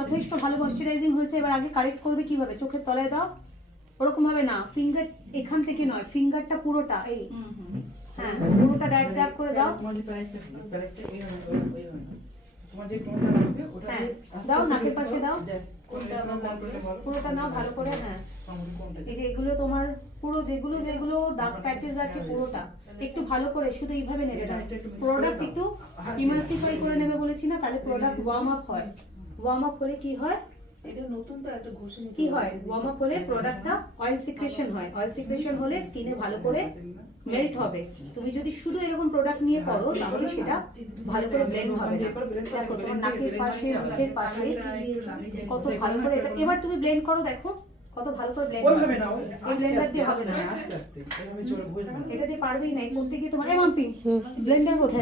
যথেষ্ট ভালো ময়শ্চারাইজিং হয়েছে। এবার আগে কারেক্ট করবে কিভাবে, চোখের তলায় দাও, ওরকম ভাবে না, ফিঙ্গার এখান থেকে নয়, ফিঙ্গারটা পুরোটা এই, হ্যাঁ পুরোটা ড্যাব ড্যাব করে দাও। হ্যাঁ দাও, নাকের পাশে দাও, পুরোটা নাও ভালো করে। হ্যাঁ এই যে এগুলো তোমার পুরো যেগুলো যেগুলো ডার্ক প্যাচেস আছে পুরোটা একটু ভালো করে শুধু এইভাবে নেবে না, প্রোডাক্ট একটু ইমালসিফাই করে নেবে বলেছি না, তাহলে প্রোডাক্ট ওয়ার্ম আপ হয়। ওয়ার্ম আপ হলে কি হয়, এটা নতুন তো একটা ঘষে নিতে কি হয়, ওয়ার্ম আপ হলে প্রোডাক্টটা অয়েল সিক্রেশন হয়, অয়েল সিক্রেশন হলে স্কিনে ভালো করে মেল্ট হবে। তুমি যদি শুধু এরকম প্রোডাক্ট নিয়ে করো তাহলে সেটা ভালো করে ব্লেন্ড হবে না। দেখো তোমার নাকের পাশে, মুখের পাশে কত ভালো করে এটা, এবার তুমি ব্লেন্ড করো, দেখো কত ভালো করে ব্লেন্ড হবে না, এই ব্লেন্ডার দিয়ে হবে না, এটা যে পারবেই না করতে গিয়ে তোমার। এ মাম্পি ব্লেন্ডার কোথায়?